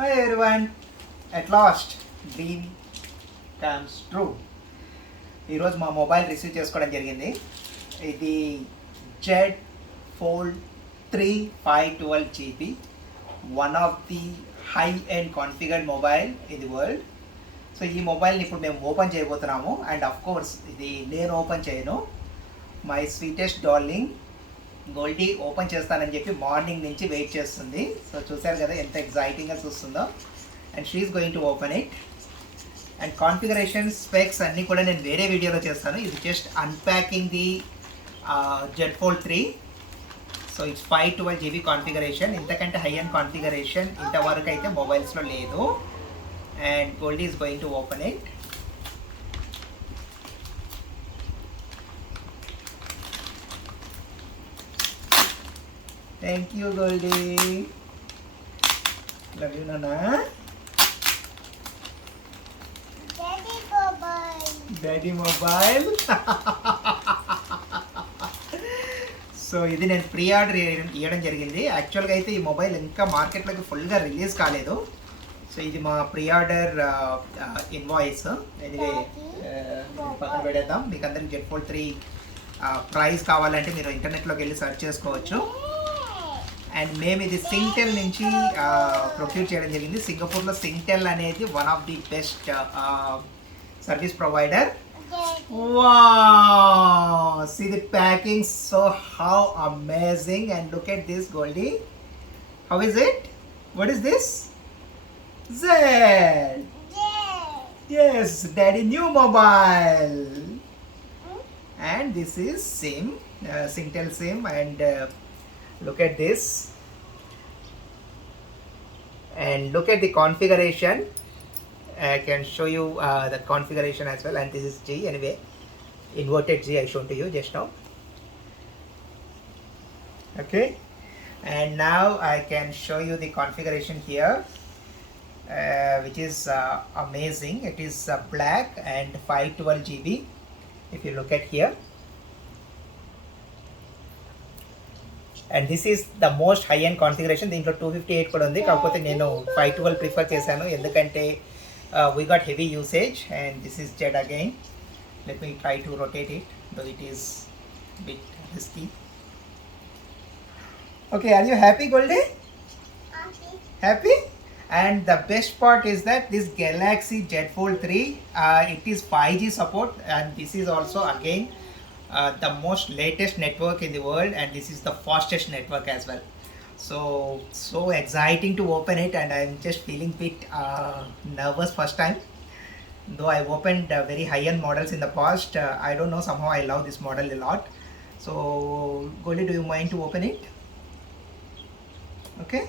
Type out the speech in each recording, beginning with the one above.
Hi everyone. At last, dream comes true. ఈరోజు మా mobile receive చేసుకోవడం జరిగింది. ఇది Z fold 512 GB, one of the high and configured mobile in the world. So ఈ మొబైల్ని ఇప్పుడు మేము ఓపెన్ చేయబోతున్నాము. అండ్ అఫ్ కోర్స్ ఇది నేను ఓపెన్ చేయను, my sweetest darling Goldie open చేస్తానని చెప్పి మార్నింగ్ నుంచి వెయిట్ చేస్తుంది. సో చూసారు కదా ఎంత ఎగ్జైటింగ్గా చూస్తుందో. And she is going to open it. And configuration specs అన్నీ కూడా నేను వేరే వీడియోలో చేస్తాను. ఇది just unpacking the Z fold 3. So it's 512 GB కాన్ఫిగరేషన్. ఇంతకంటే హై అండ్ కాన్ఫిగరేషన్ ఇంతవరకు అయితే మొబైల్స్లో లేదు. And Goldie is going to open it. Thank you, Goldie. Love you, Nana. Daddy mobile. Daddy mobile. So ఇది నేను ప్రీ ఆర్డర్ ఇవ్వడం జరిగింది. యాక్చువల్గా అయితే ఈ మొబైల్ ఇంకా మార్కెట్లోకి ఫుల్గా రిలీజ్ కాలేదు. సో ఇది మా ప్రీ ఆర్డర్ ఇన్వాయిస్. ఎనివే పక్కన పెడేద్దాం. మీకు అందరికి జెడ్ ఫోల్డ్ 3 ప్రైస్ కావాలంటే మీరు ఇంటర్నెట్లోకి వెళ్ళి సెర్చ్ చేసుకోవచ్చు. అండ్ మేము ఇది సింగ్టెల్ నుంచి ప్రొక్యూర్ చేయడం జరిగింది. సింగపూర్లో సింగ్టెల్ అనేది one of the best service provider. Wow! See the packing, so how amazing! And look at this, Goldie. How is it? What is this? Z. Yes, Daddy new mobile. And this is SIM, Singtel SIM. And look at this. And look at the configuration. I can show you the configuration as well. And this is G, anyway, inverted G I shown to you just now. Okay, and now I can show you the configuration here, which is amazing. It is black and 512 GB. If you look at here, and this is the most high end configuration. దీంట్లో 258 కూడా ఉంది, కాకపోతే నేను 512 prefer చేశాను ఎందుకంటే we got heavy usage. And this is JED again. Let me try to rotate it, though it is a bit risky. Okay, are you happy, Goldie? Happy? And the best part is that this Galaxy Z Fold 3, it is 5G support, and this is also again the most latest network in the world, and this is the fastest network as well. So exciting to open it, and I'm just feeling bit nervous first time. Though I opened very high-end models in the past, I don't know, somehow I love this model a lot. So Goldie, do you mind to open it? Okay?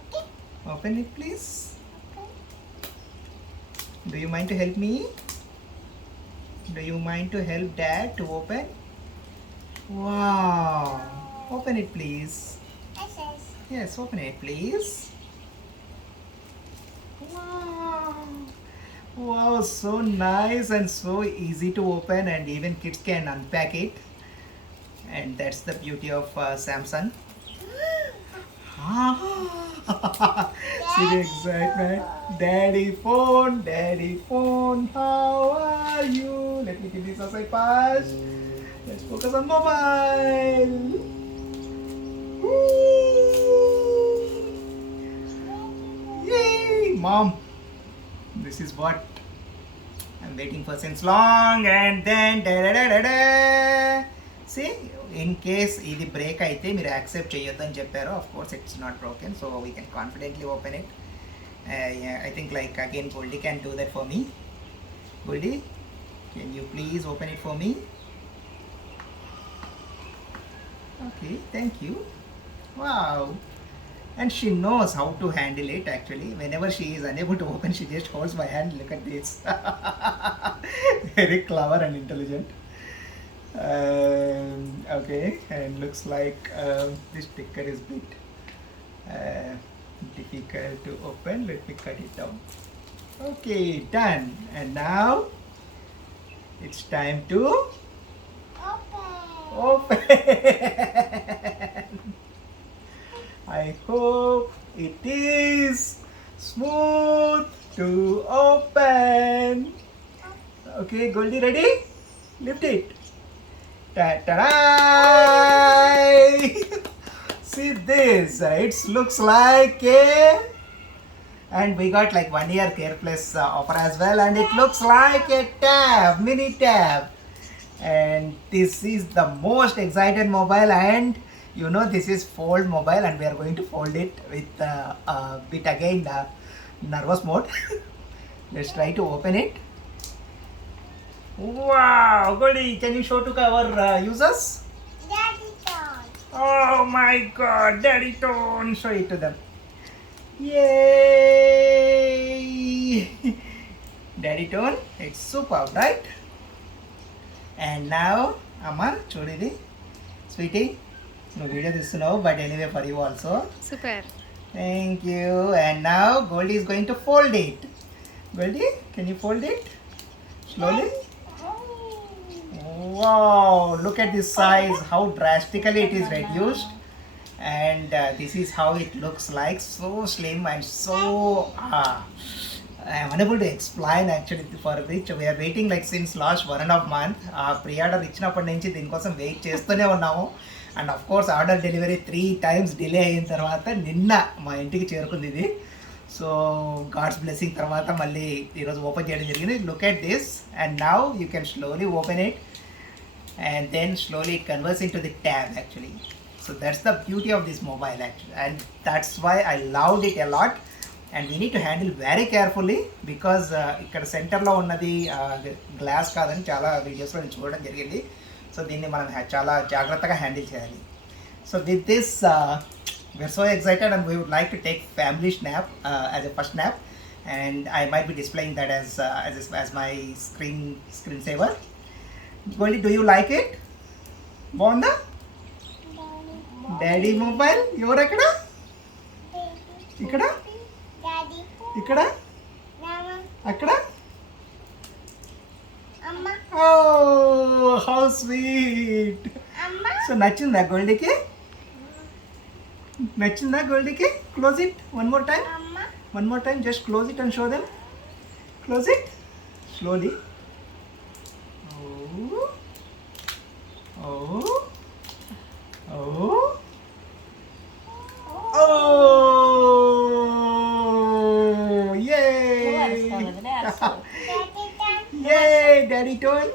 Okay. Open it, please. Okay. Do you mind to help me? Do you mind to help Dad to open? Wow! Open it, please. Yes. Yes, open it, please. Wow! Wow, so nice and so easy to open, and even kids can unpack it. And that's the beauty of Samsung. See the excitement. Daddy phone, how are you? Let me give this aside first. Let's focus on mobile. Yay, Mom. This is what I'm waiting for since long. And then see, in case ఇది break అయితే మీరు accept చేయొద్దని చెప్పారు. Of course it's not broken, so we can confidently open it. I think like again Goldie can do that for me. Goldie, can you please open it for me? Okay, thank you. Wow. And she knows how to handle it actually. Whenever she is unable to open, she just holds my hand. Look at this. Very clever and intelligent. Okay, and looks like this sticker is a bit difficult to open. Let me cut it down. Okay, done. And now it's time to open. I hope it is Smooth to open. Okay, Goldie, ready? Lift it. Ta-ta-da! See this, it looks like a, and we got like 1 year Care Plus offer as well, and it looks like a tab, mini tab. And this is the most excited mobile, and you know this is fold mobile, and we are going to fold it with a bit again nervous mode. Let's try to open it. Wow, Goldie, can you show to our users? Daddy toy. Oh my god, Daddy Tone, show it to them. Yay! Daddy Tone, it's superb, right? And now, Amma, chudidi, sweetie, no video this now, but anyway for you also. Super. Thank you. And now Goldie is going to fold it. Goldie, can you fold it? Slowly. Wow, look at this size, how drastically it is reduced. And this is how it looks like, so slim and so I am unable to explain actually, for which we are waiting like since last 1.5 months. Pre-order ఇచ్చినప్పటి నుంచి దీనికోసం wait చేస్తూనే ఉన్నాము. And of course order delivery 3 times delay అయిన తర్వాత నిన్న మా ఇంటికి చేరుకుంది ఇది. సో గాడ్స్ బ్లెస్సింగ్ తర్వాత మళ్ళీ ఈరోజు ఓపెన్ చేయడం జరిగింది. Look at this, and now you can slowly open it, and then slowly it converts into the tab actually. So that's the beauty of this mobile actually, and that's why I loved it a lot. And we need to handle very carefully because ఇక్కడ సెంటర్లో ఉన్నది glass కాదని చాలా వీడియోస్లో నేను చూడడం జరిగింది. So దీన్ని మనం చాలా జాగ్రత్తగా హ్యాండిల్ చేయాలి. So with this we're so excited, and we would like to take family snap as a first snap, and I might be displaying that as my screensaver. Goldie, do you like it? బాగుందా? Daddy mobile ఎవరు ఎక్కడ? ఇక్కడ Daddy. ఇక్కడ Mama. అక్కడ. Amma. Oh how sweet. Amma. So నచ్చిందా గోల్డీకి? నచ్చిందా గోల్డీకి? Close it one more time. Amma. One more time, just close it and show them. Close it slowly. Oh, oh, oh, oh! Yay! Daddy toy. Yay, Daddy Tone.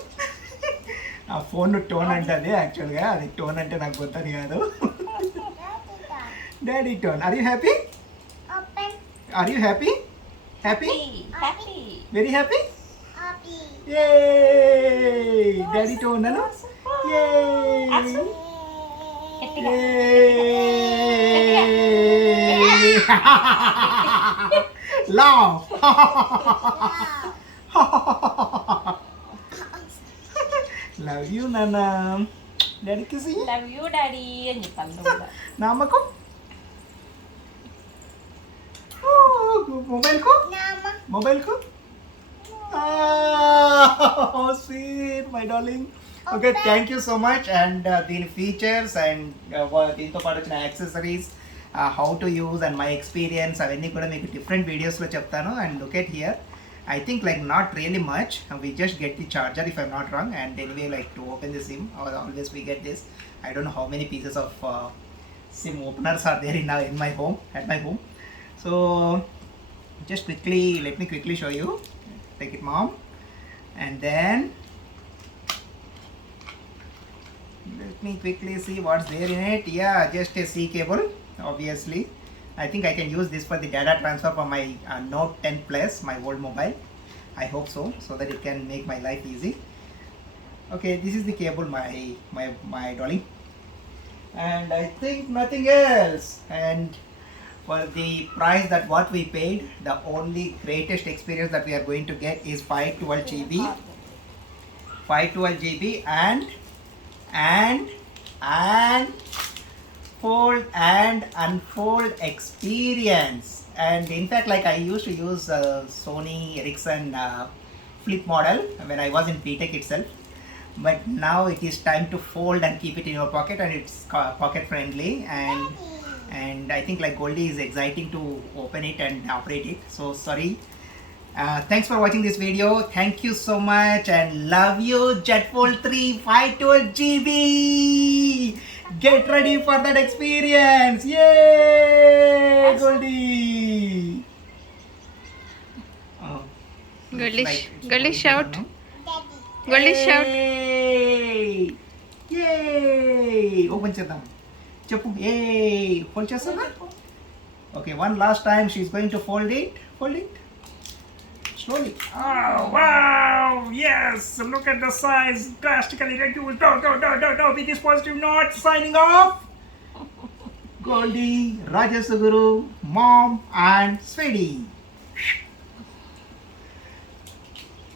ఆ phone tone అంటది యాక్చువల్గా, అది tone అంటే నాకు గుర్తుంది కాదు. Daddy toy. Daddy tone. Are you happy? Open. Are you happy? Happy? Happy. Very happy? Happy. Yay! Daddy tone ano? Yay! Yay! Laugh! Love you, Nana. Daddy kissing? Love you daddy అని చెప్పాలి నువ్వు కూడా. Namaku? Oh, mobile ko? Nama. Mobile ko? Oh, sweet, my darling. Okay, thank you so much. And the features and దీంతో పాటు వచ్చిన accessories, how to use and my experience అవన్నీ కూడా మీకు డిఫరెంట్ వీడియోస్లో చెప్తాను. And look at here, I think like not really much. We just get the charger if I'm not wrong. And anyway, like to open the SIM, always we get this. I don't know how many pieces of SIM openers are there in my home, at my home. So just quickly, let me quickly show you. Take it, mom. And then let me quickly see what's there in it. Yeah, just a C cable, obviously. I think I can use this for the data transfer for my Note 10 Plus, my old mobile. I hope so that it can make my life easy. Okay, this is the cable, my darling. And I think nothing else. And for the price that what we paid, the only greatest experience that we are going to get is 512 GB, 512 GB and fold and unfold experience. And in fact, like I used to use Sony Ericsson flip model when I was in BTech itself, but now it is time to fold and keep it in your pocket, and it's pocket friendly. And and I think like Goldie is exciting to open it and operate it. So sorry. Thanks for watching this video. Thank you so much and love you. Jet Fold 3 512 GB. Get ready for that experience. Yay, Goldie. Oh, Goldie, like- Goldie shout. Daddy. Goldie shout. Yay! Open చేద్దాం చెప్పు ఏ fold చేస్తావా okay one last time she is going to fold it slowly. Oh wow, yes, look at the size, drastically reduced. No, with this positive note, signing off. Goldie, Rajasuguru, Mom and Sweetie.